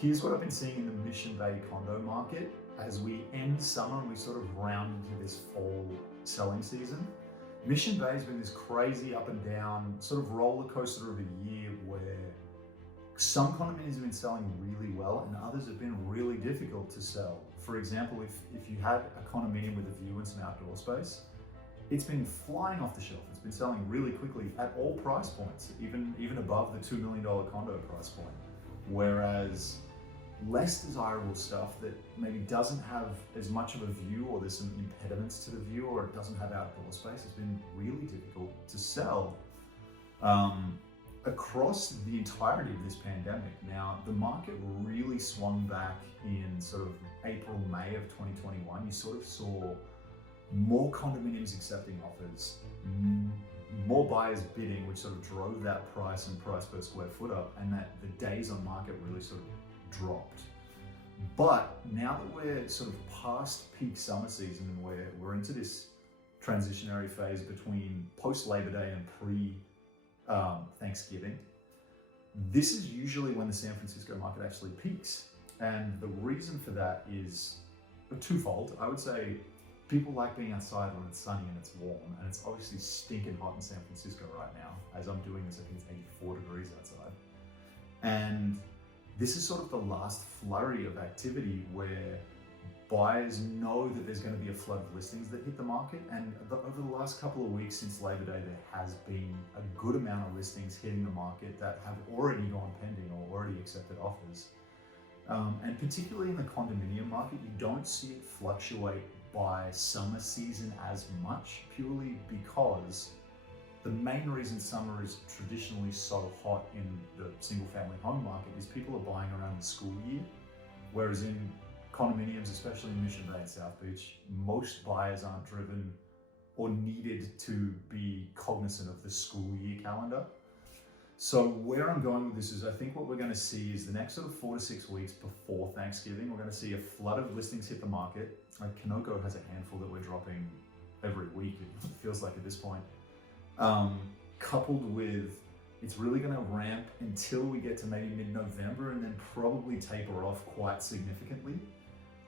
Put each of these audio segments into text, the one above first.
Here's what I've been seeing in the Mission Bay condo market as we end summer and we sort of round into this fall selling season. Mission Bay has been this crazy up and down sort of roller coaster of a year where some condominiums have been selling really well and others have been really difficult to sell. For example, if you had a condominium with a view and some outdoor space, it's been flying off the shelf. It's been selling really quickly at all price points, even above the $2 million condo price point. Whereas less desirable stuff that maybe doesn't have as much of a view, or there's some impediments to the view, or it doesn't have outdoor space, has been really difficult to sell across the entirety of this pandemic. Now, the market really swung back in sort of April, May of 2021. You sort of saw more condominiums accepting offers, more buyers bidding, which sort of drove that price and price per square foot up, and that the days on market really sort of dropped. But now that we're sort of past peak summer season and we're into this transitionary phase between post Labor Day and pre Thanksgiving, this is usually when the San Francisco market actually peaks. And the reason for that is twofold. I would say people like being outside when it's sunny and it's warm, and it's obviously stinking hot in San Francisco right now. As I'm doing this, I think it's 84 degrees outside. And this is sort of the last flurry of activity where buyers know that there's going to be a flood of listings that hit the market. And over the last couple of weeks since Labor Day, there has been a good amount of listings hitting the market that have already gone pending or already accepted offers. And particularly in the condominium market, you don't see it fluctuate by summer season as much, purely because the main reason summer is traditionally so hot in the single family home market is people are buying around the school year, whereas in condominiums, especially in Mission Bay and South Beach, most buyers aren't driven or needed to be cognizant of the school year calendar. So where I'm going with this is I think what we're going to see is the next sort of 4 to 6 weeks before Thanksgiving, we're going to see a flood of listings hit the market. Like Condo has a handful that we're dropping every week, it feels like at this point. Coupled with, it's really going to ramp until we get to maybe mid-November and then probably taper off quite significantly.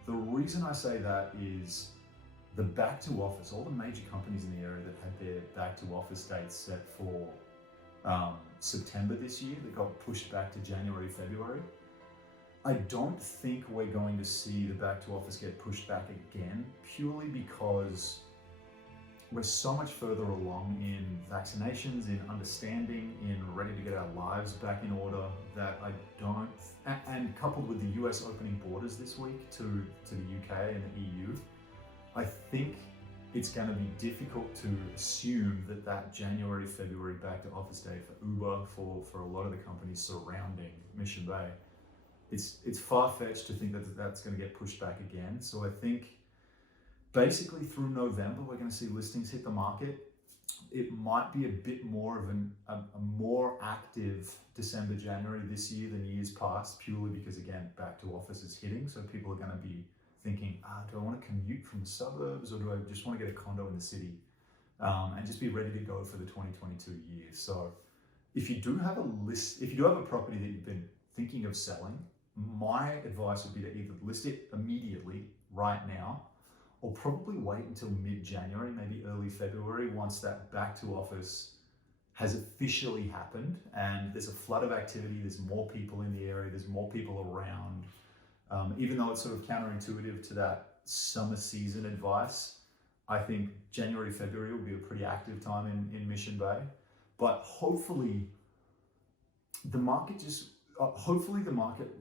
The reason I say that is the back to office, all the major companies in the area that had their back to office dates set for September this year, that got pushed back to January, February. I don't think we're going to see the back to office get pushed back again, purely because we're so much further along in vaccinations, in understanding, in ready to get our lives back in order, that I don't, and coupled with the US opening borders this week to the UK and the EU, I think it's going to be difficult to assume that January, February back to office day for Uber, for a lot of the companies surrounding Mission Bay, it's far-fetched to think that that's going to get pushed back again. So I think basically through November, we're going to see listings hit the market. It might be a bit more of a more active December, January this year than years past, purely because, again, back to office is hitting. So people are going to be thinking, do I want to commute from the suburbs, or do I just want to get a condo in the city and just be ready to go for the 2022 year? So if you do have a property that you've been thinking of selling, my advice would be to either list it immediately right now, or probably wait until mid-January, maybe early February, once that back to office has officially happened and there's a flood of activity, there's more people in the area, there's more people around. Even though it's sort of counterintuitive to that summer season advice, I think January, February will be a pretty active time in Mission Bay. But hopefully the market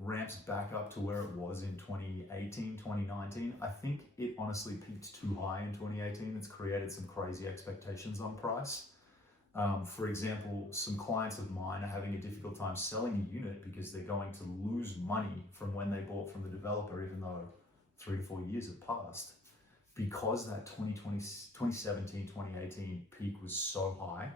ramps back up to where it was in 2018, 2019. I think it honestly peaked too high in 2018. It's created some crazy expectations on price. For example, some clients of mine are having a difficult time selling a unit because they're going to lose money from when they bought from the developer, even though 3 to 4 years have passed, because that 2017, 2018 peak was so high.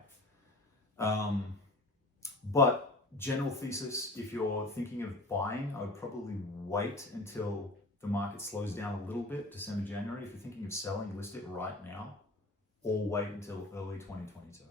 But general thesis, if you're thinking of buying, I would probably wait until the market slows down a little bit, December, January. If you're thinking of selling, list it right now, or wait until early 2022.